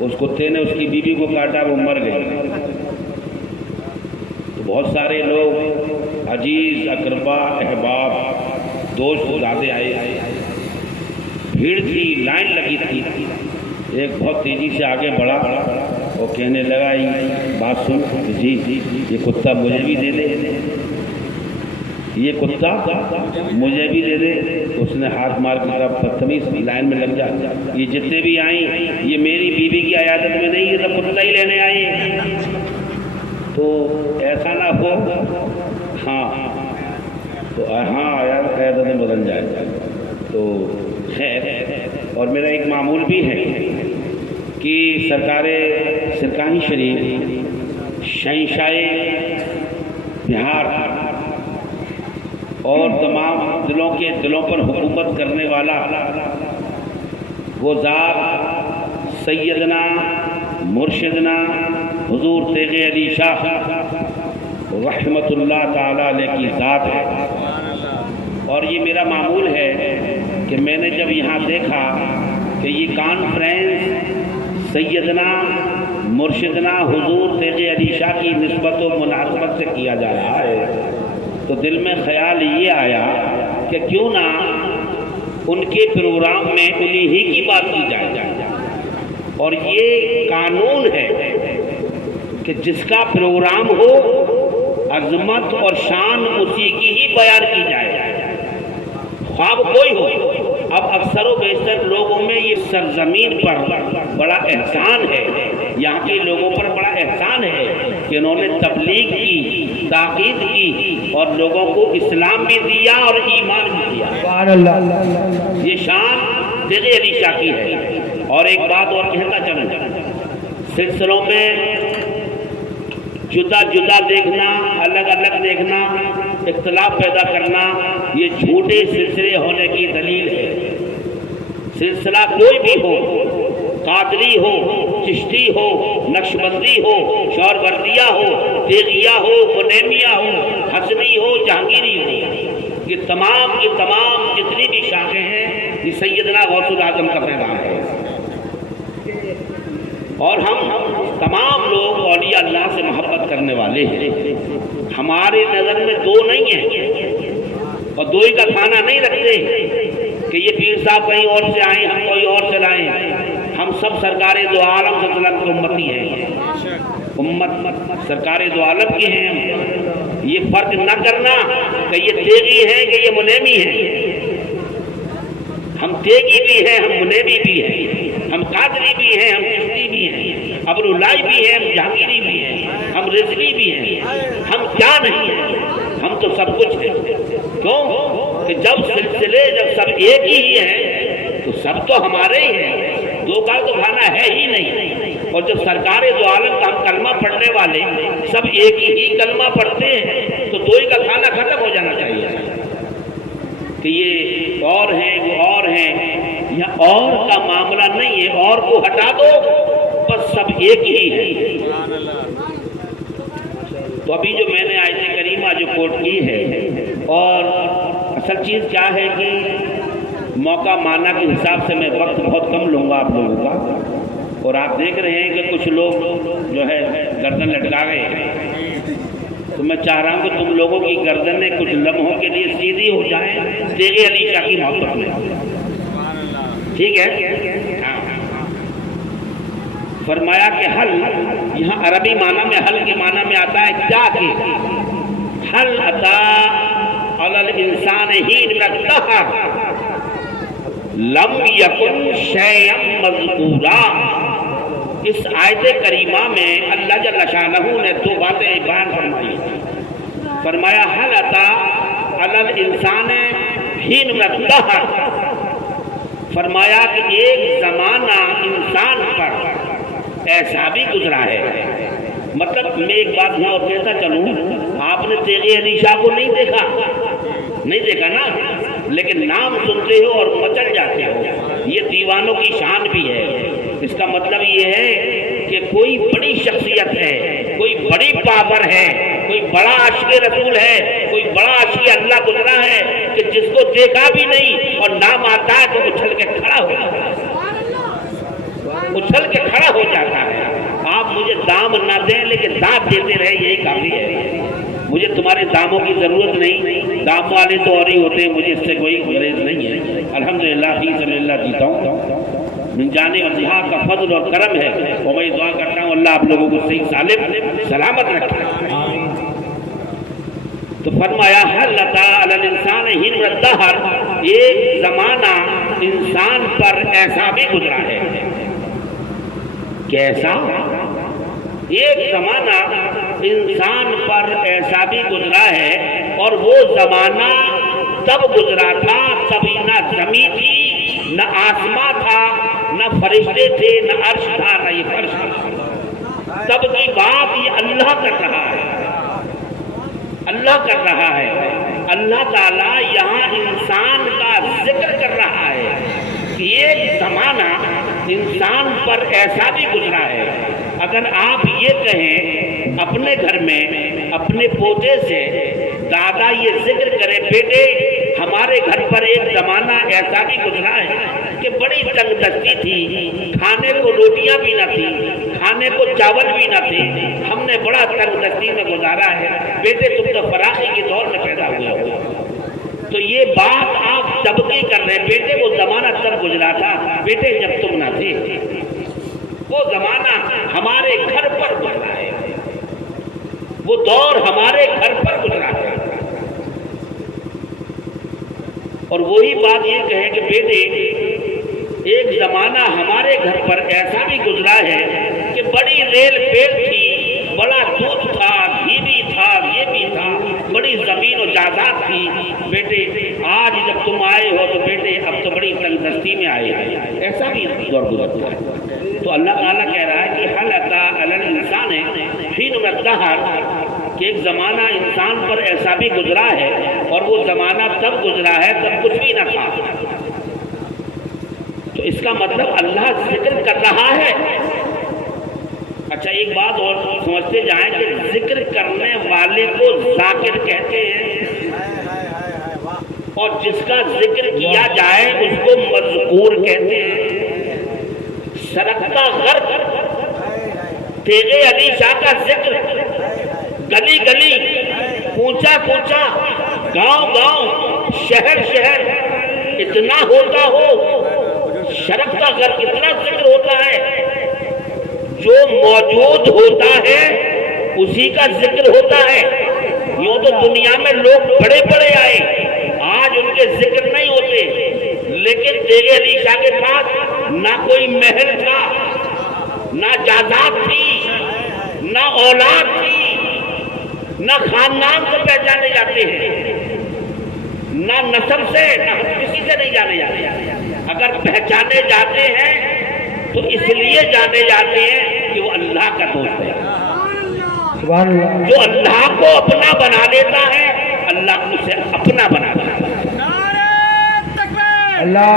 اس کتے نے اس کی بیوی کو کاٹا، وہ مر گئی۔ تو بہت سارے لوگ عزیز اقربا احباب دوست زیادہ آئے، بھیڑ تھی، لائن لگی تھی۔ ایک بہت تیزی سے آگے بڑھا اور کہنے لگا بات سن جی یہ کتا مجھے بھی دے دے، یہ کتا مجھے بھی دے دے۔ اس نے ہاتھ مار کے کہا بدتمیز لائن میں لگ جا، یہ جتنے بھی آئیں یہ میری بیوی کی عیادت میں نہیں، یہ تو کتا ہی لینے آئے، تو ایسا نہ ہو عیادت میں بدل جائے۔ تو خیر، اور میرا ایک معمول بھی ہے کہ سرکار سرکاری شریف شہنشاہ بہار اور تمام دلوں پر حکومت کرنے والا وہ ذات سیدنا مرشدنا حضور تیغ علی شاہ رحمت اللہ تعالیٰ علیہ کی ذات ہے۔ اور یہ میرا معمول ہے کہ میں نے جب یہاں دیکھا کہ یہ کانفرنس سیدنا مرشدنا حضور تیغ علی شاہ کی نسبت و مناسبت سے کیا جا رہا ہے، تو دل میں خیال یہ آیا کہ کیوں نہ ان کے پروگرام میں انہی ہی کی بات کی جائے۔ اور یہ قانون ہے کہ جس کا پروگرام ہو عظمت اور شان اسی کی ہی بیان کی جائے، خواب کوئی ہو۔ اب اکثر و بیشتر لوگوں میں یہ سرزمین پر بڑا احسان ہے، یہاں کے لوگوں پر بڑا احسان ہے کہ انہوں نے تبلیغ کی، تاکید کی اور لوگوں کو اسلام بھی دیا اور ایمان بھی دیا۔ یہ شان تیغ علی شاہ کی ہے۔ اور ایک بات اور کہتا چلوں، سلسلوں میں جدا جدا دیکھنا، الگ الگ دیکھنا، اختلاف پیدا کرنا، یہ جھوٹے سلسلے ہونے کی دلیل ہے۔ سلسلہ کوئی بھی ہو، قادری ہو، چشتی ہو، نقشبندی ہو، شوربردیہ ہو، تیغیہ ہو، غنیمیہ ہو، حسنی ہو، جہانگیری ہو، یہ تمام جتنی بھی شاخیں ہیں یہ سیدنا غوث الاعظم کا پیغام ہے۔ اور ہم تمام لوگ اولیاء اللہ سے محبت کرنے والے ہیں۔ ہمارے نظر میں دو نہیں ہیں اور دو ہی کا کھانا نہیں رکھتے کہ یہ پیر صاحب کہیں اور سے آئیں، ہم کوئی اور سے لائیں۔ ہم سب سرکار دو عالم صلی اللہ علیہ وسلم کی امتی ہیں، امت سرکار دو عالم کی ہیں۔ یہ فرق نہ کرنا کہ یہ تیغی ہے کہ یہ منیمی ہے۔ ہم تیغی بھی ہیں، ہم منیمی بھی ہیں، ہم قادری بھی ہیں، ہم چشتی بھی ہیں، ابرولائی بھی ہیں، ہم جہانگیری بھی ہیں، ہم رضوی بھی ہیں۔ ہم کیا نہیں ہیں، ہم تو سب کچھ ہیں۔ کیوں کہ جب سب ایک ہی ہیں تو سب تو ہمارے ہی ہیں، دو کا تو کھانا ہے ہی نہیں۔ اور جب سرکار دو عالم کا ہم کلمہ پڑھنے والے سب ایک ہی کلمہ پڑھتے ہیں تو دو ہی کا کھانا ختم ہو جانا چاہیے کہ یہ اور ہیں وہ اور ہیں۔ یہ اور کا معاملہ نہیں ہے، اور کو ہٹا دو بس سب ایک ہی ہے۔ تو ابھی جو میں نے آیت کریمہ جو کوٹ کی ہے، اور اصل چیز کیا ہے کہ موقع مانا کے حساب سے میں وقت بہت کم لوں گا آپ لوگوں کا، اور آپ دیکھ رہے ہیں کہ کچھ لوگ جو ہے گردن لٹکا گئے ہیں، تو میں چاہ رہا ہوں کہ تم لوگوں کی گردنیں کچھ لمحوں کے لیے سیدھی ہو جائیں تیغ علی شاہ کی محبت میں، ٹھیک ہے؟ فرمایا کہ حل، یہاں عربی معنی میں حل کے معنی میں آتا ہے کیا کہ حل عطا علی الانسان حین الدہر لم یکن شیئا مذکورا۔ اس آیت کریمہ میں اللہ جل شانہ نے دو باتیں بیان فرمائی۔ فرمایا حل عطا علی الانسان حین الدہر، فرمایا کہ ایک زمانہ انسان پر ایسا بھی گزرا ہے۔ مطلب میں ایک بات یہاں اور کہتا چلوں، آپ نے تیغ علی شاہ کو نہیں دیکھا نا، لیکن نام سنتے ہو اور مچل جاتے ہو، یہ دیوانوں کی شان بھی ہے۔ اس کا مطلب یہ ہے کہ کوئی بڑی شخصیت ہے، کوئی بڑی پاور ہے، کوئی بڑا عاشق رسول ہے، کوئی بڑا عاشق اللہ گزرا ہے کہ جس کو دیکھا بھی نہیں اور نام آتا ہے تو اچھل کے کھڑا ہو جاتا ہے۔ اچھل کے کھڑا ہو جاتا ہے. آپ مجھے دام نہ دیں لیکن دانت دیتے رہے یہی کافی ہے. مجھے تمہارے داموں کی ضرورت نہیں, دام والے تو اور ہی ہوتے ہیں, مجھے اس سے کوئی غرض نہیں ہے. الحمدللہ فی سبیل اللہ جیتا ہوں, من جانے اللہ کا فضل اور کرم ہے. اور میں دعا کرتا ہوں اللہ آپ لوگوں کو صحیح سالم سلامت رکھے. تو فرمایا حل اتی علی الانسان حین من الدہر, ایک زمانہ انسان پر ایسا بھی گزرا ہے. کیسا؟ ایک زمانہ انسان پر ایسا بھی گزرا ہے, اور وہ زمانہ تب گزرا تھا کبھی نہ زمین تھی نہ آسمان تھا نہ فرشتے تھے نہ عرش تھا نہ یہ فرش تھا. تب کی بات یہ اللہ کر رہا ہے, اللہ کر رہا ہے. اللہ تعالیٰ یہاں انسان کا ذکر کر رہا ہے کہ ایک زمانہ انسان پر ایسا بھی گزرا ہے. اگر آپ یہ کہیں اپنے گھر میں اپنے پوتے سے, دادا یہ ذکر کرے بیٹے ہمارے گھر پر ایک زمانہ ایسا بھی گزرا ہے کہ بڑی تنگ دستی تھی, کھانے کو روٹیاں بھی نہ تھی, کھانے کو چاول بھی نہ تھے, ہم نے بڑا تنگ دستی میں گزارا ہے, بیٹے تم تو فراخی کے دور میں پیدا ہوئے ہو. تو یہ بات آپ تب کی کر رہے ہیں, بیٹے وہ زمانہ تب گزرا تھا بیٹے جب تم نہ تھے. وہ زمانہ ہمارے گھر پر گزرا ہے, وہ دور ہمارے گھر پر گزرا ہے. اور وہی بات یہ کہے کہ بیٹے ایک زمانہ ہمارے گھر پر ایسا بھی گزرا ہے کہ بڑی ریل پیل تھی, بڑا دودھ تھا, گھی بھی تھا, یہ بھی تھا, بڑی زمین و جائیداد تھی. بیٹے آج جب تم آئے ہو تو بیٹے اب تو بڑی تنگ دستی میں آئے ہیں. ایسا بھی دور گزرتا ہے. تو اللہ تعالیٰ کہہ رہا ہے کہ حل اتی علی الانسان حین من الدہر, کہ ایک زمانہ انسان پر ایسا بھی گزرا ہے, اور وہ زمانہ تب گزرا ہے تب کچھ بھی نہ تھا. تو اس کا مطلب اللہ ذکر کر رہا ہے. اچھا ایک بات اور سمجھتے جائیں کہ ذکر کرنے والے کو ذاکر کہتے ہیں, اور جس کا ذکر کیا جائے اس کو مذکور کہتے ہیں. سرکتا غرق تیغ علی شاہ کا ذکر گلی گلی, کوچا کوچا, گاؤں گاؤں, شہر شہر اتنا ہوتا ہو, شرکتا غرق اتنا ذکر ہوتا ہے, جو موجود ہوتا ہے اسی کا ذکر ہوتا ہے. یوں تو دنیا میں لوگ بڑے بڑے آئے, آج ان کے ذکر نہیں ہوتے, لیکن تیغ علی شاہ کے پاس نہ کوئی محل تھا, نہ جائیداد تھی, نہ اولاد تھی, نہ خاندان سے پہچانے جاتے ہیں, نہ نسب سے, نہ کسی سے نہیں جانے جاتے. اگر پہچانے جاتے ہیں تو اس لیے جانے جاتے ہیں کہ وہ اللہ کا دوست ہے. جو اللہ کو اپنا بنا لیتا ہے اللہ اسے اپنا بنا دیتا ہے. اللہ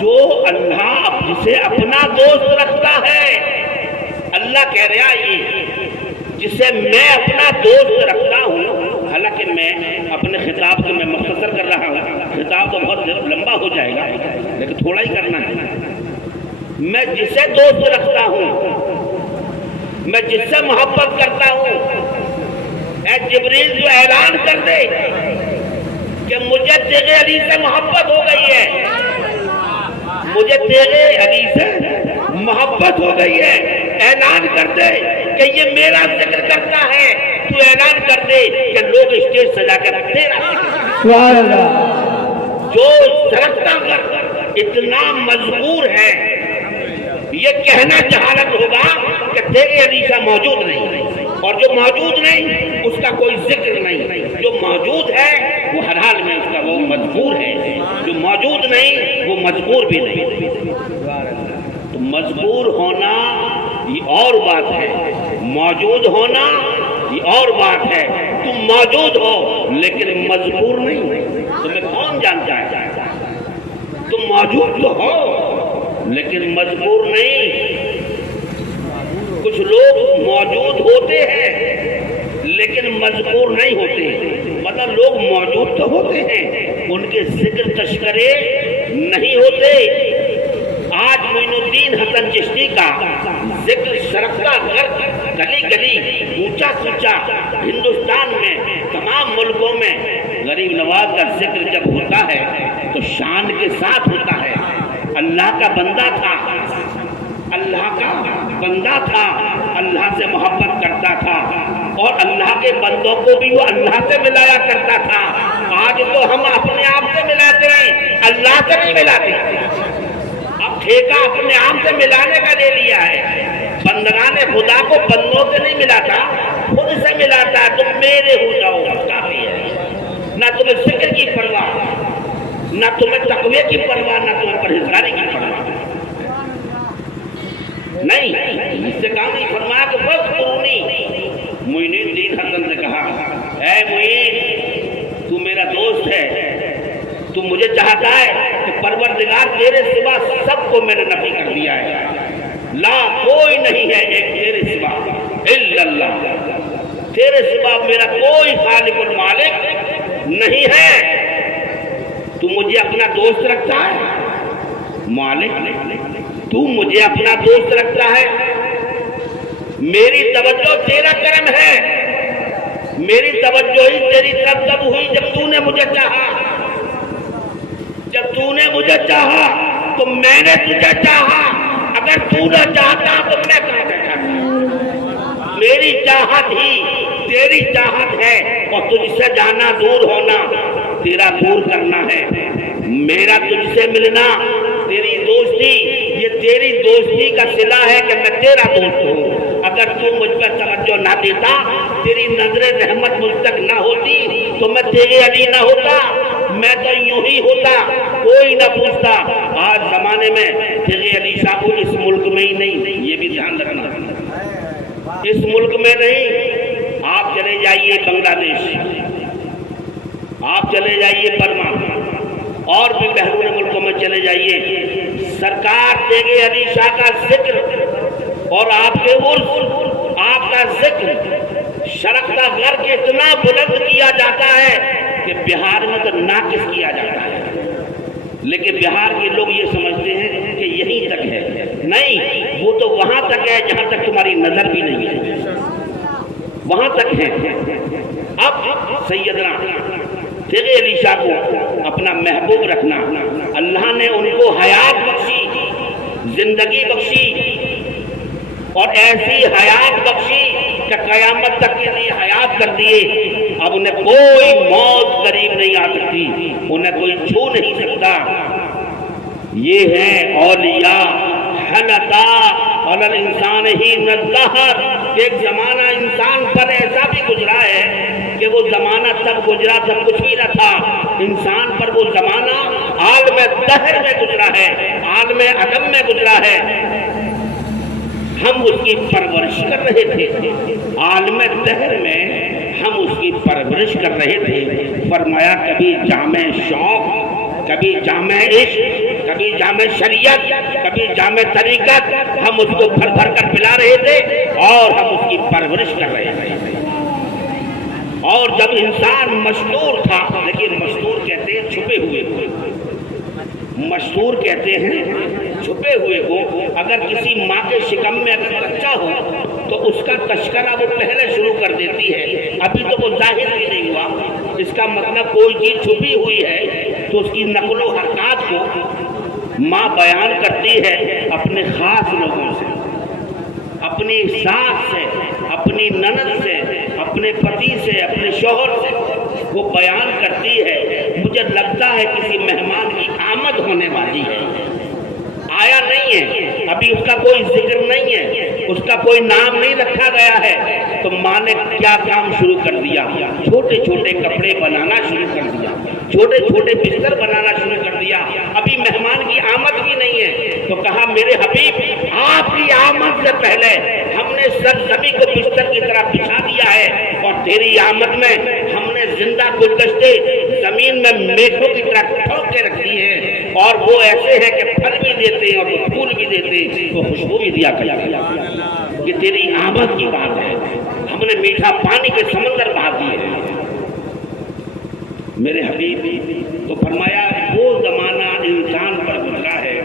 جو اللہ جسے اپنا دوست رکھتا ہے, اللہ کہہ رہا یہ جسے میں اپنا دوست رکھتا ہوں. حالانکہ میں اپنے خطاب کو میں مختصر کر رہا ہوں, خطاب تو بہت لمبا ہو جائے گا لیکن تھوڑا ہی کرنا ہے. میں جسے دوست رکھتا ہوں, میں جس سے محبت کرتا ہوں, اے جبریل جو اعلان کر دے کہ مجھے تیغ علی سے محبت ہو گئی ہے, مجھے تیغ علی سے محبت ہو گئی ہے, اعلان کر دے کہ یہ میرا ذکر کرتا ہے, تو اعلان کر دے کہ لوگ اسٹیج سجا کر تیرا سبحان اللہ. جو سرکتا کر اتنا مذکور ہے, یہ کہنا جہالت ہوگا کہ تیغ علی سے موجود نہیں, اور جو موجود نہیں اس کا کوئی ذکر نہیں. جو موجود ہے وہ ہر حال میں اس کا وہ مذکور ہے, جو موجود نہیں وہ مذکور بھی نہیں. تو مذکور ہونا یہ اور بات ہے, موجود ہونا یہ اور بات ہے. تم موجود ہو لیکن مذکور نہیں, تمہیں کون جانتا ہے؟ تم موجود تو ہو لیکن مذکور نہیں. کچھ لوگ موجود ہوتے ہیں لیکن مذکور نہیں ہوتے. والا لوگ موجود تو ہوتے ہیں، ان کے ذکر تذکرے نہیں ہوتے۔ آج معین الدین حسن چشتی کا ذکر شرفتہ غرب گلی گلی اونچا سونچا ہندوستان میں تمام ملکوں میں غریب نواز کا ذکر جب ہوتا ہے تو شان کے ساتھ ہوتا ہے۔ اللہ کا بندہ تھا، اللہ کا بندہ تھا، اللہ سے محبت کرتا تھا اور اللہ کے بندوں کو بھی وہ اللہ سے ملایا کرتا تھا۔ آج تو ہم اپنے آپ سے ملاتے ہیں، اللہ سے نہیں ملاتے۔ اب ٹھیکہ اپنے آپ سے ملانے کا لے لیا ہے۔ بندگان خدا کو بندوں سے نہیں ملاتا، خود سے ملاتا۔ تم میرے ہو جاؤ کافی ہے۔ نہ تمہیں ذکر کی پرواہ، نہ تمہیں تقوی کی پرواہ، نہ تمہیں پرہیزگاری کی پرواہ۔ نہیں، اس سے کام نہیں فرمایا کہ بس قرونی۔ معین الدین حسن سے کہا، اے معین، تو میرا دوست ہے، تو مجھے چاہتا ہے کہ پروردگار تیرے سوا سب کو میں نے نفی کر دیا ہے۔ لا کوئی نہیں ہے ایک تیرے سوا الا اللہ، تیرے سوا میرا کوئی خالق اور مالک نہیں ہے۔ تو مجھے اپنا دوست رکھتا ہے مالک، تو مجھے اپنا دوست رکھتا ہے۔ میری توجہ تیرا کرم ہے، میری توجہ ہی تیری طرف تب ہوئی جب تو نے مجھے چاہا۔ جب تو نے مجھے چاہا تو میں نے تجھے چاہا۔ اگر تو نہ چاہتا تو میں کہاں سے چاہتا۔ میری چاہت ہی تیری چاہت ہے، اور تجھ سے جانا دور ہونا تیرا دور کرنا ہے۔ میرا تجھ سے ملنا، تیری دوستی، یہ تیری دوستی کا صلہ ہے کہ میں تیرا دوست ہوں۔ اگر تو مجھ پر توجہ نہ دیتا، تیری نظر رحمت مجھ تک نہ ہوتی تو میں تیرے علی نہ ہوتا، میں تو یوں ہی ہوتا، کوئی نہ پوچھتا۔ آج زمانے میں تیرے علی شاہ کو اس ملک میں ہی نہیں، یہ بھی دھیان رکھنا، اس ملک میں نہیں۔ آپ چلے جائیے بنگلہ دیش، آپ چلے جائیے برما، اور بھی بیرون ملکوں میں چلے جائیے، سرکار تیرے علی شاہ کا ذکر اور آپ کے عرف، آپ کا ذکر شرفتہ غر کے اتنا بلند کیا جاتا ہے کہ بہار میں تو ناقص کیا جاتا ہے۔ لیکن بہار کے لوگ یہ سمجھتے ہیں کہ یہیں تک ہے۔ نہیں، وہ تو وہاں تک ہے جہاں تک تمہاری نظر بھی نہیں ہے، وہاں تک ہے۔ اب سیدنا تیرے علی شاہ کو اپنا محبوب رکھنا، اللہ نے ان کو حیات بخشی، زندگی بخشی، اور ایسی حیات بخشی کہ قیامت تک کے لیے حیات کر دیے۔ اب انہیں کوئی موت قریب نہیں آ سکتی، انہیں کوئی چھو نہیں سکتا۔ یہ ہیں اولیاء حلتا علی الانسان ہی نظہر۔ ایک زمانہ انسان پر ایسا بھی گزرا ہے کہ وہ زمانہ تب گزرا جب کچھ بھی نہ تھا، انسان پر وہ زمانہ عالم دہر میں گزرا ہے، عالم عدم میں گزرا ہے۔ ہم اس کی پرورش کر رہے تھے، عالم دہر میں ہم اس کی پرورش کر رہے تھے۔ فرمایا کبھی جامع شوق، کبھی جامع عشق، کبھی جامع شریعت، کبھی جامع طریقت، ہم اس کو بھر بھر کر پلا رہے تھے اور ہم اس کی پرورش کر رہے تھے۔ اور جب انسان مستور تھا، لیکن مستور کہتے ہیں چھپے ہوئے کو، مستور کہتے ہیں چھپے ہوئے کو۔ اگر کسی ماں کے شکم میں اگر بچہ ہو تو اس کا تذکرہ وہ پہلے شروع کر دیتی ہے، ابھی تو وہ ظاہر بھی نہیں ہوا۔ اس کا مطلب کوئی چیز چھپی ہوئی ہے تو اس کی نقل و حرکات کو ماں بیان کرتی ہے اپنے خاص لوگوں سے، اپنی ساس سے، اپنی نند سے، اپنے پتی سے، اپنے شوہر سے وہ بیان کرتی ہے۔ مجھے لگتا ہے کسی مہمان کی آمد ہونے والی ہے، آیا نہیں ہے، ابھی اس کا کوئی ذکر نہیں ہے، اس کا کوئی نام نہیں رکھا گیا ہے، تو ماں نے کیا کام شروع کر دیا؟ چھوٹے چھوٹے کپڑے بنانا شروع کر دیا، چھوٹے چھوٹے بستر بنانا شروع کر دیا۔ ابھی مہمان کی آمد بھی نہیں ہے تو کہا میرے حبیب آپ کی آمد سے پہلے ہم نے سرزمین کو بستر کی طرح بچھا دیا ہے، اور تیری آمد میں ہم نے زندہ گلدستے زمین میں میخوں کی طرح ٹھوک کے رکھ دی ہیں، اور وہ ایسے ہیں کہ پھل بھی دیتے ہیں اور وہ پھول بھی دیتے ہیں، وہ خوشبو بھی دیا کرتے ہیں۔ یہ تیری آمد کی بات ہے، ہم نے میٹھا پانی کے سمندر بہا دیے ہیں۔ میرے حبیب. تو فرمایا وہ زمانہ انسان پر گزرا ہے.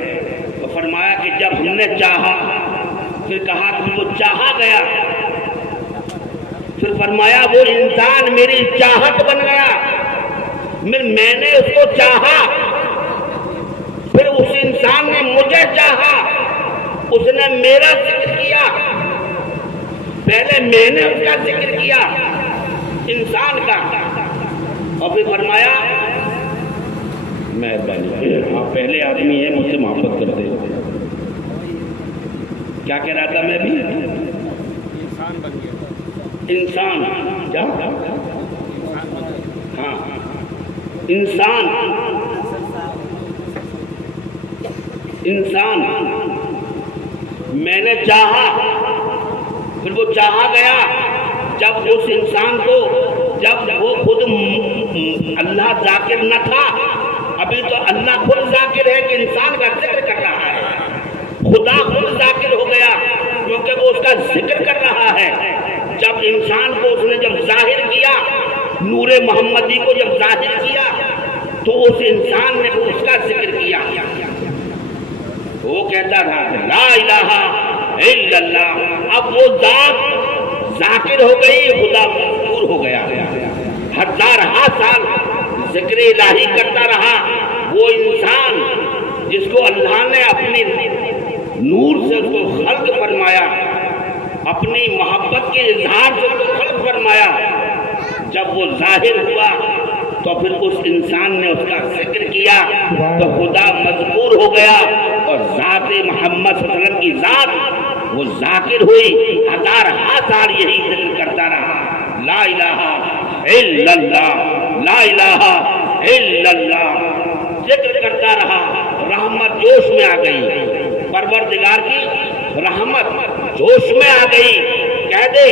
تو فرمایا کہ جب ہم نے چاہا، پھر کہا کہ وہ چاہا گیا. پھر فرمایا وہ انسان میری چاہت بن گیا، میں نے اس کو چاہا. پھر اس انسان نے مجھے چاہا، اس نے میرا ذکر کیا. پہلے میں نے اس کا ذکر کیا انسان کا، اور پھر فرمایا مہربانی آپ پہلے آدمی ہیں، مجھ سے محبت کرتے. کیا کہہ رہا تھا میں بھی؟ انسان کیا؟ ہاں انسان میں نے چاہا، پھر وہ چاہا گیا. جب اس انسان کو، جب وہ خود اللہ ذاکر نہ تھا، ابھی تو اللہ خود ذاکر ہے کہ انسان کا ذکر کر رہا ہے. خدا خود ذاکر ہو گیا کیونکہ وہ اس کا ذکر کر رہا ہے. جب انسان کو اس نے جب ظاہر کیا، نور محمدی کو جب ظاہر کیا، تو اس انسان نے اس کا ذکر کیا. وہ کہتا تھا لا الہ الا اللہ. اب وہ ذات ذاکر ہو گئی، خدا مذکور ہو گیا. ہزارہ سال ذکر الہی کرتا رہا وہ انسان جس کو اللہ نے اپنی نور سے اس کو خلق فرمایا، اپنی محبت کے اظہار سے اس کو خلق فرمایا. جب وہ ظاہر ہوا تو پھر اس انسان نے اس کا ذکر کیا تو خدا مذکور ہو گیا، اور ذات محمد صلی اللہ علیہ وسلم کی ذات وہ ذاکر ہوئی. ہزارہ سال یہی ذکر کرتا رہا، لا الہ الا اللہ، لا الہ الا اللہ ذکر کرتا رہا. رحمت جوش میں آ گئی، پروردگار کی رحمت جوش میں آ گئی. کہہ دے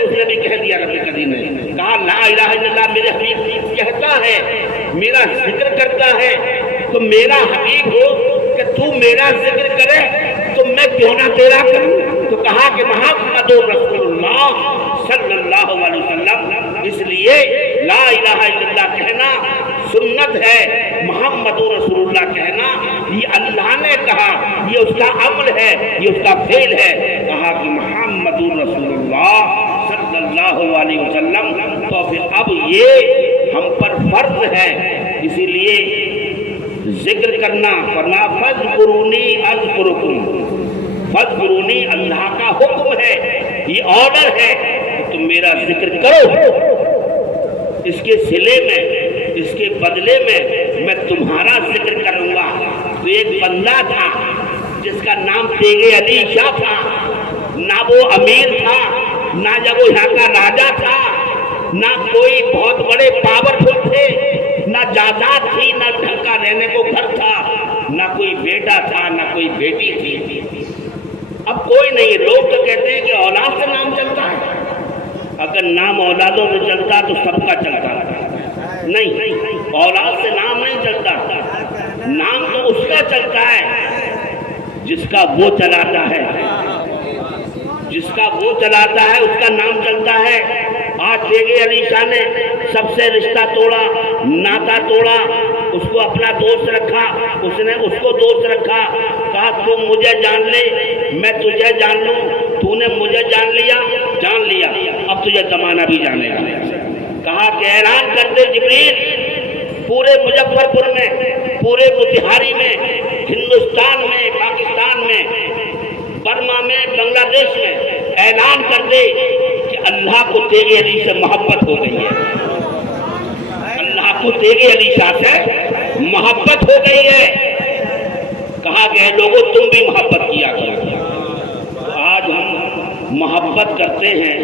اس نے بھی کہہ دیا. رب کریم نے کہا لا الہ الا اللہ میرے حبیب کہتا ہے، میرا ذکر کرتا ہے. تو میرا حبیب ہو کہ تو میرا ذکر کرے تو میں کیوں نہ تیرا کروں. تو کہا کہ محمد رسول اللہ صلی اللہ علیہ وسلم. اس لیے لا الہ الا اللہ کہنا سنت ہے، محمد رسول اللہ کہنا یہ اللہ نے کہا، یہ اس کا عمل ہے، یہ اس کا فعل ہے. کہا کہ محمد رسول اللہ صلی اللہ علیہ وسلم. تو پھر اب یہ ہم پر فرض ہے، اسی لیے ذکر کرنا. فرمایا فاذکرونی اذکرکم. فاذکرونی اللہ کا حکم ہے، یہ آرڈر ہے کہ تم میرا ذکر کرو. اس کے صلے میں، اس کے بدلے میں تمہارا ذکر کروں گا. تو ایک بندہ تھا جس کا نام تیغ علی شاہ تھا. نہ وہ امیر تھا، نہ جب وہ یہاں کا راجا تھا، نہ کوئی بہت بڑے پاورفل تھے، نہ جائیداد تھی، نہ ڈھنگ کا رہنے کو گھر تھا، نہ کوئی بیٹا تھا، نہ کوئی بیٹی تھی. اب کوئی نہیں. لوگ تو کہتے ہیں کہ اولاد سے نام چلتا ہے. اگر نام اولادوں سے چلتا تو سب کا چلتا. نہیں، اولاد سے نام نہیں چلتا. نام تو اس کا چلتا ہے جس کا وہ چلاتا ہے. جس کا وہ چلاتا ہے اس کا نام چلتا ہے. آج تیغ علی شاہ نے سب سے رشتہ توڑا، ناتا توڑا، اس کو اپنا دوست رکھا، اس نے اس کو دوست رکھا. کہا تو مجھے جان لے، میں تجھے جان لوں. تو نے مجھے جان لیا، اب تجھے زمانہ بھی جانے گا. کہا کہ اعلان کر دے جبریل، پورے مظفر پور میں، پورے موتیہاری میں، ہندوستان میں، پاکستان میں، برما میں، بنگلہ دیش میں اعلان کر دے کہ اللہ کو تیغ علی سے محبت ہو گئی ہے. اللہ کو تیغ علی شاہ سے محبت ہو گئی ہے. کہا کہ لوگوں تم بھی محبت کیا کرو. آج ہم محبت کرتے ہیں،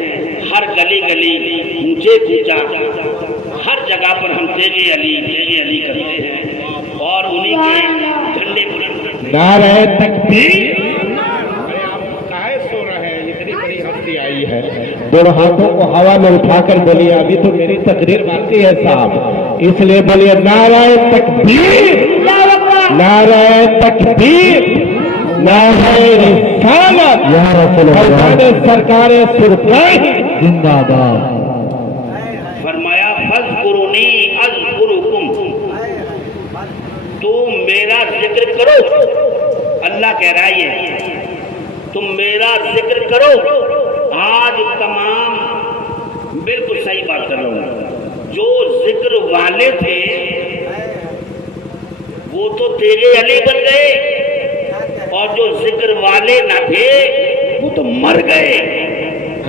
ہر گلی گلی، اونچے کوچا، ہر جگہ پر ہم تیغ علی کرتے ہیں اور انہی کے جھنڈے بلند. نعرہ تکبیر. آئی ہے دونوں ہاتھوں کو ہوا میں اٹھا کر بولیے ابھی تو میری تقریر باقی ہے صاحب، اس لیے بولیے نعرہ تکبیر، نعرہ تکبیر، نعرہ رسالت، یا رسول اللہ، سرکار سرکار زندہ باد. فرمایا فرمایا فاذکرونی اذکرکم، تم میرا ذکر کرو، اللہ کہہ رہا ہے تم میرا ذکر کرو. آج تمام بالکل صحیح بات کر رہا ہوں، جو ذکر والے تھے وہ تو تیرے علی بن گئے، اور جو ذکر والے نہ تھے وہ تو مر گئے،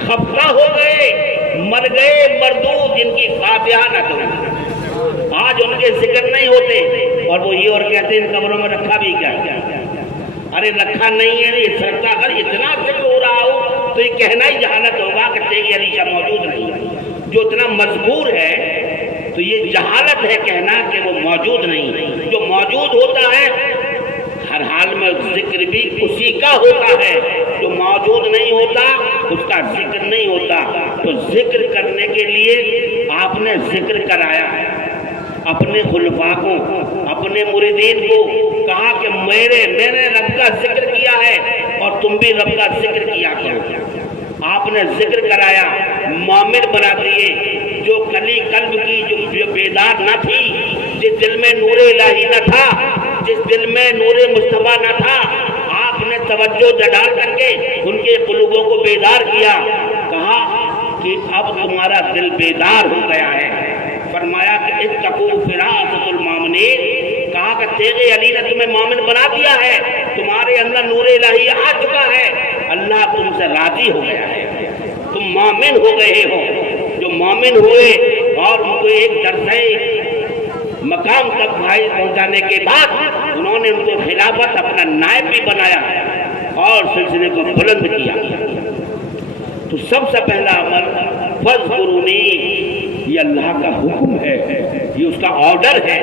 خفا ہو گئے، مر گئے مردود، جن کی فاتحہ نہ کریں. آج ان کے ذکر نہیں ہوتے، اور وہ یہ اور کہتے ہیں ان قبروں میں رکھا بھی کیا؟ ارے رکھا نہیں ہے، یہ سرکتا اگر اتنا ذکر ہو رہا ہو تو یہ کہنا ہی جہالت ہوگا کہ تیغ علی شاہ موجود نہیں ہے. جو اتنا مذکور ہے تو یہ جہالت ہے کہنا کہ وہ موجود نہیں. جو موجود ہوتا ہے ہر حال میں ذکر بھی اسی کا ہوتا ہے، جو موجود نہیں ہوتا اس کا ذکر نہیں ہوتا. تو ذکر کرنے کے لیے آپ نے ذکر کرایا ہے، اپنے خلفاء کو، اپنے مریدین کو کہا کہ میں نے رب کا ذکر کیا ہے اور تم بھی رب کا ذکر کیا کرو. آپ نے ذکر کرایا، مومن بنا دیے. جو کلی قلب کی جو بیدار نہ تھی، جس دل میں نور الہی نہ تھا، جس دل میں نور مصطفیٰ نہ تھا، آپ نے توجہ ڈال کر کے ان کے قلوبوں کو بیدار کیا. کہا کہ اب تمہارا دل بیدار ہو گیا ہے. فرمایا کہ اتقوا فراست المومنین، کہا کہ تیغ علی نے تمہیں مومن بنا دیا ہے، تمہارے اندر نور الہی آ چکا ہے، اللہ تم سے راضی ہو گیا ہے، تم مومن ہو گئے ہو. جو مومن ہوئے اور ان کو ایک درجہ مقام تک بھائی پہنچانے کے بعد انہوں نے ان کو خلافت اپنا نائب بھی بنایا اور سلسلے کو بلند کیا. تو سب سے پہلا عمل فاذکرونی، یہ اللہ کا حکم ہے، یہ اس کا آرڈر ہے.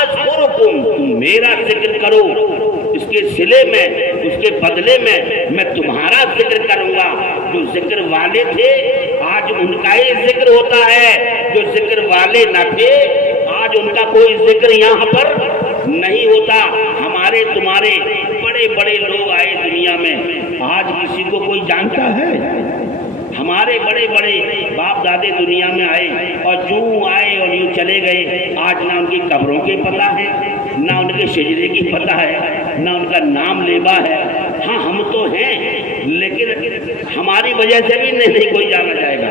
اذکرکم، تم میرا ذکر کرو، اس کے صلے میں، اس کے بدلے میں تمہارا ذکر کروں گا. جو ذکر والے تھے آج ان کا ہی ذکر ہوتا ہے، جو ذکر والے نہ تھے آج ان کا کوئی ذکر یہاں پر نہیں ہوتا. ہمارے تمہارے بڑے بڑے لوگ آئے دنیا میں، آج کسی کو کوئی جانتا ہے؟ ہمارے بڑے بڑے باپ دادے دنیا میں آئے اور یوں آئے اور یوں چلے گئے. آج نہ ان کی قبروں کے پتہ ہے، نہ ان کے شجرے کی پتہ ہے، نہ ان کا نام لیبا ہے. ہاں ہم تو ہیں، لیکن ہماری وجہ سے بھی نہیں کوئی جانا جائے گا.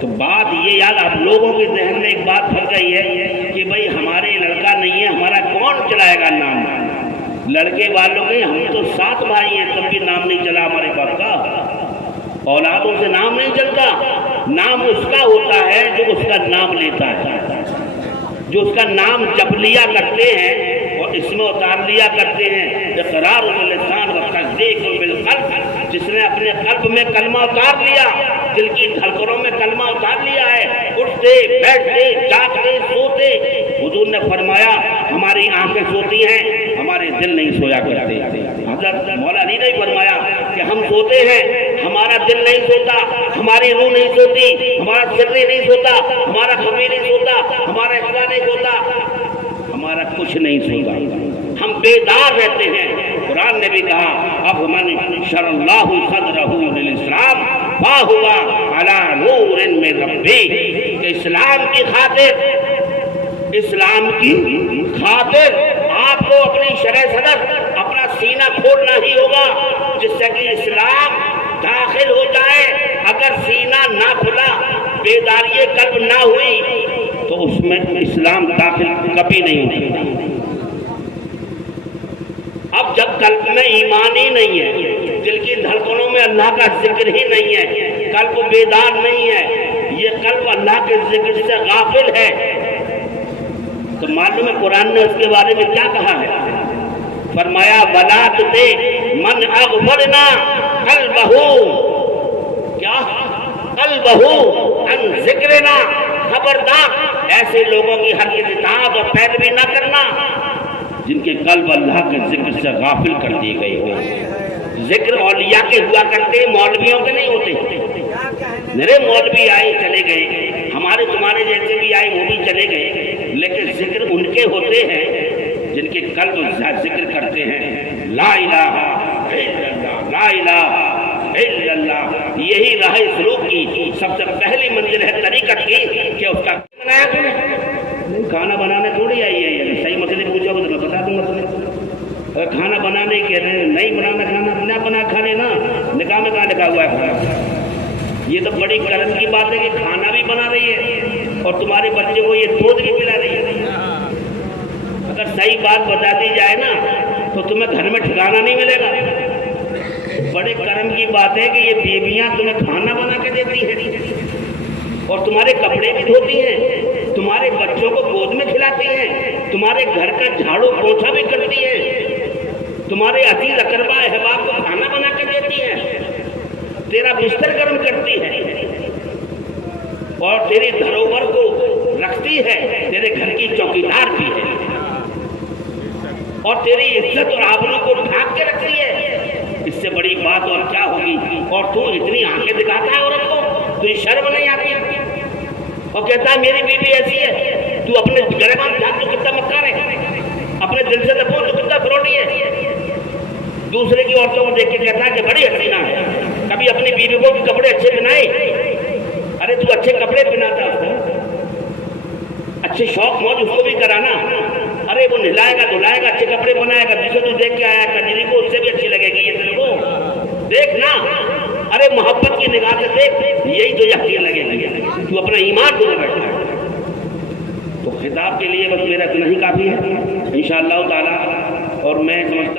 تو بات یہ یاد آپ لوگوں کے ذہن میں ایک بات پھنس گئی ہے کہ بھئی ہمارے لڑکا نہیں ہے، ہمارا کون چلائے گا نام؟ لڑکے والوں کے ہم تو 7 بھائی ہیں، تب بھی نام نہیں چلا ہمارے باپ کا. اولادوں سے نام نہیں چلتا. نام اس کا ہوتا ہے جو اس کا نام لیتا ہے، جو اس کا نام جپ لیا کرتے ہیں اور اس میں اتار لیا کرتے ہیں. اقرار باللسان و تصدیق بالقلب، جس نے اپنے قلب میں کلمہ اتار لیا، دل کی دھڑکنوں میں کلمہ اتار لیا ہے، اٹھتے بیٹھتے جاگتے سوتے. حضور نے فرمایا ہماری آنکھیں سوتی ہیں، ہمارے دل نہیں سویا کرتے. حضرت مولا علی نے فرمایا کہ ہم سوتے ہیں، ہمارا دل نہیں سوتا، ہماری روح نہیں سوتی، ہمارا سرری نہیں سوتا، ہمارا خفی نہیں سوتا، ہمارا اخلا نہیں سوتا، ہمارا کچھ نہیں سوتا، ہم بیدار رہتے ہیں. قرآن نے بھی کہا اب من شرح اللہ صدرہ للاسلام فہو علی نور من ربہ، کہ اسلام کی خاطر آپ کو اپنی شرح صدر، اپنا سینہ کھولنا ہی ہوگا، جس سے کہ اسلام داخل ہو جائے. اگر سینہ نہ کھلا، بیداری قلب نہ ہوئی تو اس میں اسلام داخل کبھی نہیں ہوتا. اب جب قلب میں ایمان ہی نہیں ہے، دل کی دھڑکنوں میں اللہ کا ذکر ہی نہیں ہے، قلب بیدار نہیں ہے، یہ قلب اللہ کے ذکر سے غافل ہے، تو معلوم ہے قرآن نے اس کے بارے میں کیا کہا ہے؟ فرمایا وَلَا تُطِعْ مَنْ أَغْفَلْنَا قَلْبَهُ، کیا قلبہ عن ذکرنا، خبردار ایسے لوگوں کی ہرگز اطاعت اور پیروی نہ کرنا جن کے قلب اللہ کے ذکر سے غافل کر دیے گئے ہو. ذکر اولیاء کے ہوا کرتے، مولویوں کے نہیں ہوتے. میرے مولوی آئے چلے گئے، ہمارے تمہارے جیسے بھی آئے وہ بھی چلے گئے، لیکن ذکر ان کے ہوتے ہیں جن کے قلب ذکر کرتے ہیں لا الہ الا اللہ، لا الہ الا اللہ، یہی راہ سلوک کی سب سے پہلی منزل ہے طریقت کی کہ اس کا بنایا تو نے کھانا بنانے تھوڑی آئی ہے، یعنی صحیح مسئلے پوچھو گے تو میں بتا دوں گا تمہیں۔ اگر کھانا بنانے کے نہیں بنانا کھانا بنا بنا کھانے نا، نکاح میں کہاں لکھا ہوا ہے؟ یہ تو بڑی کرم کی بات ہے کہ کھانا بھی بنا رہی ہے اور تمہارے بچے کو یہ دودھ بھی پلا رہی ہے۔ اگر صحیح بات بتا دی جائے نا تو تمہیں گھر میں ٹھکانا نہیں ملے گا۔ بڑے کرم کی بات ہے کہ یہ بیویاں تمہیں کھانا بنا کے دیتی ہیں اور تمہارے کپڑے بھی دھوتی ہیں، تمہارے بچوں کو گود میں کھلاتی ہیں، تمہارے گھر کا جھاڑو پوچھا بھی کرتی ہیں، تمہارے عزیز اقربا احباب کو کھانا بنا کے دیتی ہیں، تیرا بستر گرم کرتی ہے اور تیری دھروہر کو رکھتی ہے، تیرے گھر کی چوکیدار بھی ہے اور تیری عزت اور آبرو کو ڈھانپ کے رکھتی ہے۔ اس سے بڑی بات اور کیا ہوگی؟ اور تو اتنی آنکھیں دکھاتا ہے عورت کو، تو یہ شرم نہیں آتی اور کہتا ہے میری بیوی ایسی ہے؟ تو اپنے گریبان جان تو کتنا مکار ہے، اپنے دل سے تو بول تو کتنا فروٹی ہے۔ دوسرے کی عورتوں کو دیکھ کے کہتا ہے کہ بڑی حسینہ ہے، کبھی اپنی بیوی کو بھی کپڑے اچھے پہنائے؟ ارے تو اچھے کپڑے پہناتا اس کو، اچھے شوق موج اس کو بھی کرانا، ارے وہ نہلائے گا دھلائے گا اچھے کپڑے بنائے گا، جسے تو دیکھ کے آیا کنجری کو اس سے بھی اچھی لگے گی یہ تیرے کو، دیکھنا، ارے محبت کی نگاہ سے دیکھ، یہی تو یقین لگے تو اپنا ایمان کو بیٹھا ہے۔ تو خطاب کے لیے بس میرا اتنا ہی کافی ہے انشاءاللہ تعالی، اور میں سمجھتا